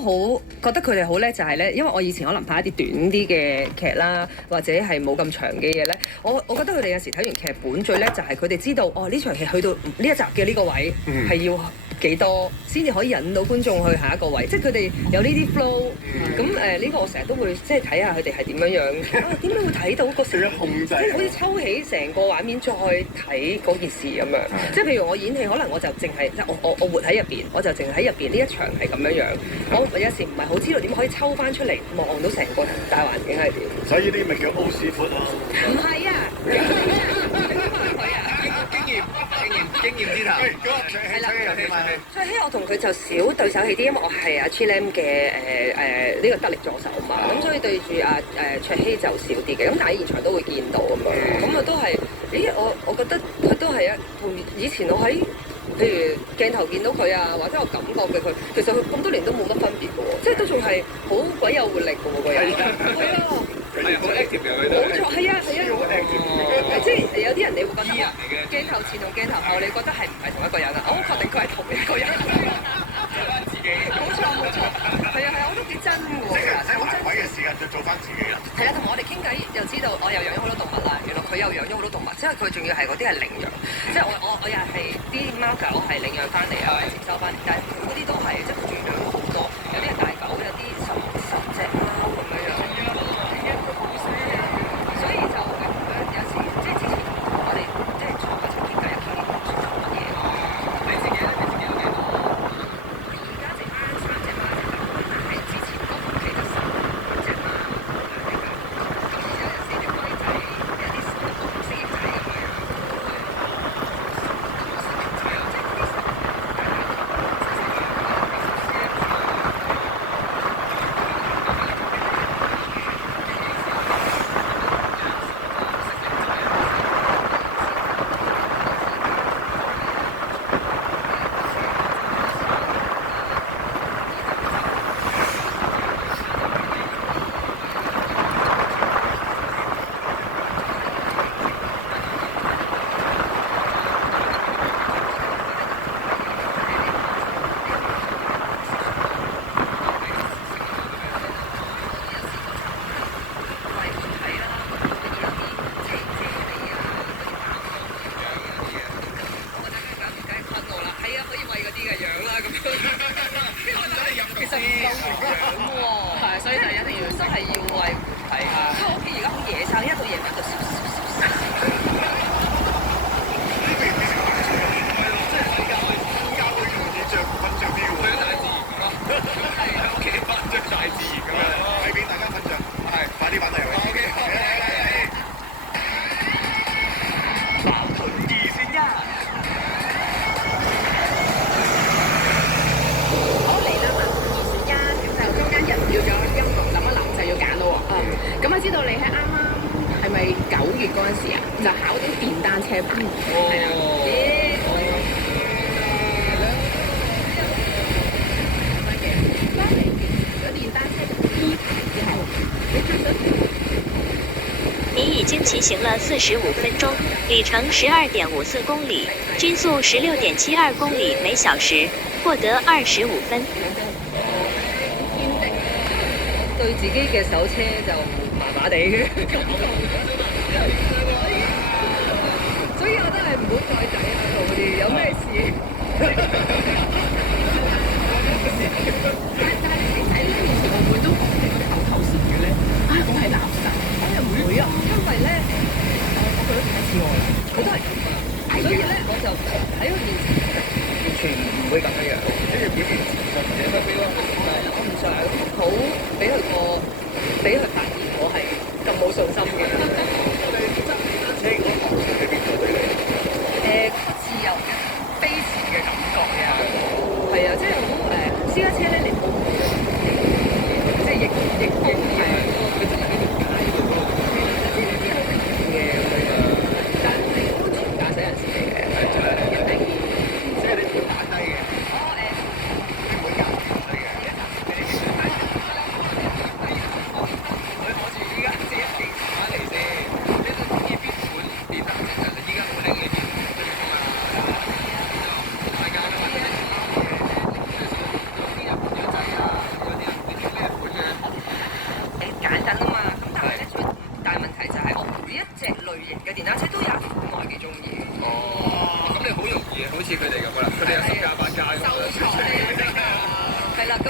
好覺得佢哋好叻，就係咧，因為我以前可能拍一啲短啲嘅劇啦，或者係冇咁長嘅嘢咧，我覺得佢哋有時睇完劇本最叻就係佢哋知道呢場戲去到呢一集嘅呢個位係要幾多先至可以引到觀眾去下一個位，即係佢哋有呢啲 flow。咁呢個我成日都會即係睇下佢哋係點樣點樣會睇到個成控制，即係好似抽起成個畫面再睇嗰件事咁樣。即係譬如我演戲，可能我就淨係即係我活喺入邊，我就淨係喺入邊呢一場係咁樣。我有時唔係好知道點可以抽翻出嚟望到成個大環境係點。所以呢啲咪叫 O 師傅咯。唔係啊！經驗之談。係啦，卓希我同佢就少對手戲啲，因為我係阿 Chilam 嘅呢個得力助手嘛，咁所以對住卓希就少啲嘅。咁但係現場都會見到咁樣，咁啊都係，我覺得佢都係同以前我喺譬如鏡頭見到佢啊，或者我感覺嘅佢，其實佢咁多年都冇乜分別嘅喎，即係都仲係好鬼有活力嘅喎個人。係啊，好 active 嘅佢都。冇錯，係啊。即係有啲人你會覺得鏡頭前同鏡頭後，你覺得係唔係同一個人啊？我好確定佢係同一個人。做翻自己。冇錯。係啊，我都幾真喎。即係喺排位嘅時間就做翻自己啦。係啊，同埋我哋傾偈又知道，我又養咗好多動物啦。原來佢又養咗好多動物，即係佢仲要係嗰啲係領養，即係我又係啲貓狗，我係領養翻嚟啊，接收翻嚟，但係嗰啲都係即係佢仲養咗好多，有啲係大狗，有啲十隻貓咁樣樣。所以就有時即係之前我哋即係坐一齊傾偈一傾做乜嘢。你自己有幾多？而家剩翻3隻貓，但係之前嗰個期就10隻貓。骑行了45分钟，里程12.54公里，均速16.72公里每小時，獲得25分。對自己嘅手車就麻麻地嘅，所以我都係唔好再仔啊！嗰啲有咩事？但係你睇呢件事會唔會都講你口頭禪嘅咧？我係垃圾，我又唔會啊，因為咧，我覺得太似我啦，佢都係咁，所以咧我就喺佢面前完全唔會咁樣樣，跟住表現自信嘅，我唔想好俾佢發現我係咁冇信心嘅。車嗰個行程喺邊度對你？自由飛馳嘅感覺啊，係啊，即係好私家車咧，你冇即係逆風嘅，佢真係喺條街度嗰度，即係呢啲好明顯嘅咁樣，但係安全駕駛人士嚟嘅，係真係一定，即係你唔會打低嘅。你唔會夾低嘅。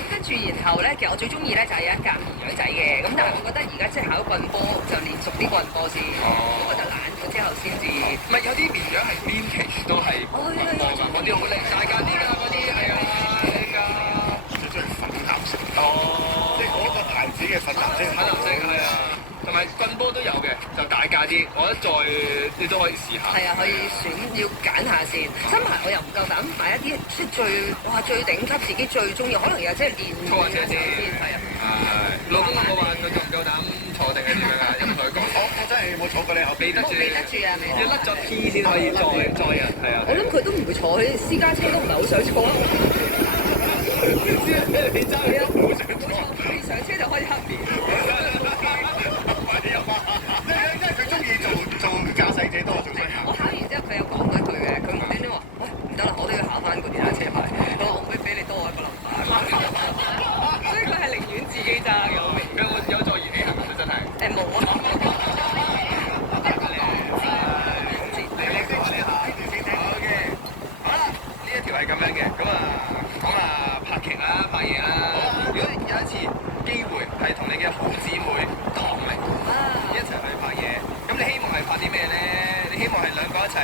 跟住然後咧，其實我最中意咧就係有一架綿羊仔嘅，咁但係我覺得而家即係考棍波就練熟啲棍波先，咁我就懶咗之後先至。唔係有啲綿羊係 vintage 都係棍波㗎，嗰啲好靚，大架啲㗎，嗰啲係啊，靚㗎。最中意粉藍色。哦，即係嗰個牌子嘅粉藍色。粉藍色係啊。同埋棍波都有嘅，就大價啲。我覺得你都可以試下。係啊，可以要揀下先。新牌我又唔夠膽買一啲即係最頂級，自己最中意，可能又即係練坐下車先。係啊。係。老公有冇話佢夠唔夠膽坐定係點樣啊？有冇同佢講？我真係冇坐過你後邊。避得住啊！要甩咗 P 先可以載人，係啊。我諗佢都唔會坐，佢私家車都唔係好想坐啊。你揸佢都唔想坐。你上車就開始黑面。因為佢中意做駕駛者多過做乘客。我考完之後，佢有講一句嘅，佢無端端話：喂，唔得啦，我都要考翻個電單車牌。佢話我唔可以俾你多我一個諗法。所以佢係寧願自己揸嘅。有座熱氣係咪真係？冇啊。好啦，呢一條係咁樣嘅，咁啊拍劇啦，拍嘢啦。如果有一次機會係同你嘅好姊妹唐明一齊去拍嘢，咁你希望係拍啲咩咧？你希望係兩個一齊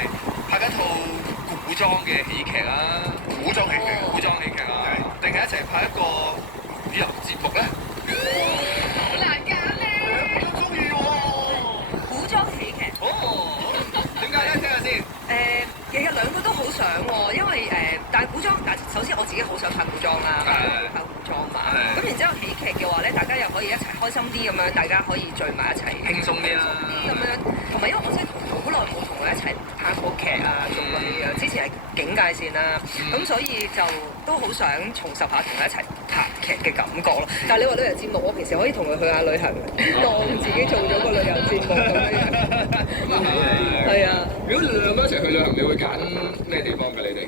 拍一套古裝嘅喜劇啦，古裝喜劇啊，定係一齊拍一個旅遊節目咧？好難揀咧，都中意喎。古裝喜劇。哦，點解咧？聽下先。其實兩個都好想喎，因為但係首先我自己好想拍古裝啦，拍古裝嘛。咁然之後喜劇嘅話咧，大家又可以一齊開心啲咁樣，大家可以聚埋一齊，輕鬆啲啦。咁樣，同埋因為我真係好耐冇同佢一齊拍過劇啊，做過戲啊，之前係警戒線啦，咁所以就都好想重拾下同佢一齊拍劇嘅感覺咯。但係你話旅遊節目，我平時可以同佢去下旅行，當自己做咗個旅遊節目咁樣。係啊。如果你兩個一齊去旅行，你會揀咩地方㗎？你哋？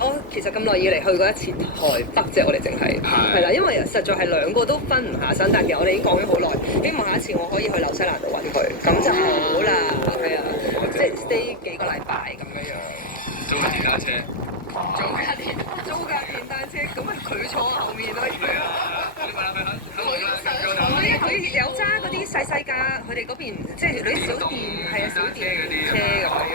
我其實咁耐以嚟去過一次台北啫，我哋淨係係啦，因為實在係兩個都分唔下身，但其實我哋已經講咗好耐，希望下一次我可以去紐西蘭度揾佢，咁就好啦，係啊，即係 stay 幾個禮拜咁樣樣。租架電單車。租架電單車，咁咪佢坐後面咯。係啊，你問下佢佢有揸嗰啲細架，佢哋嗰邊即係嗰啲小電係啊小電車咁樣。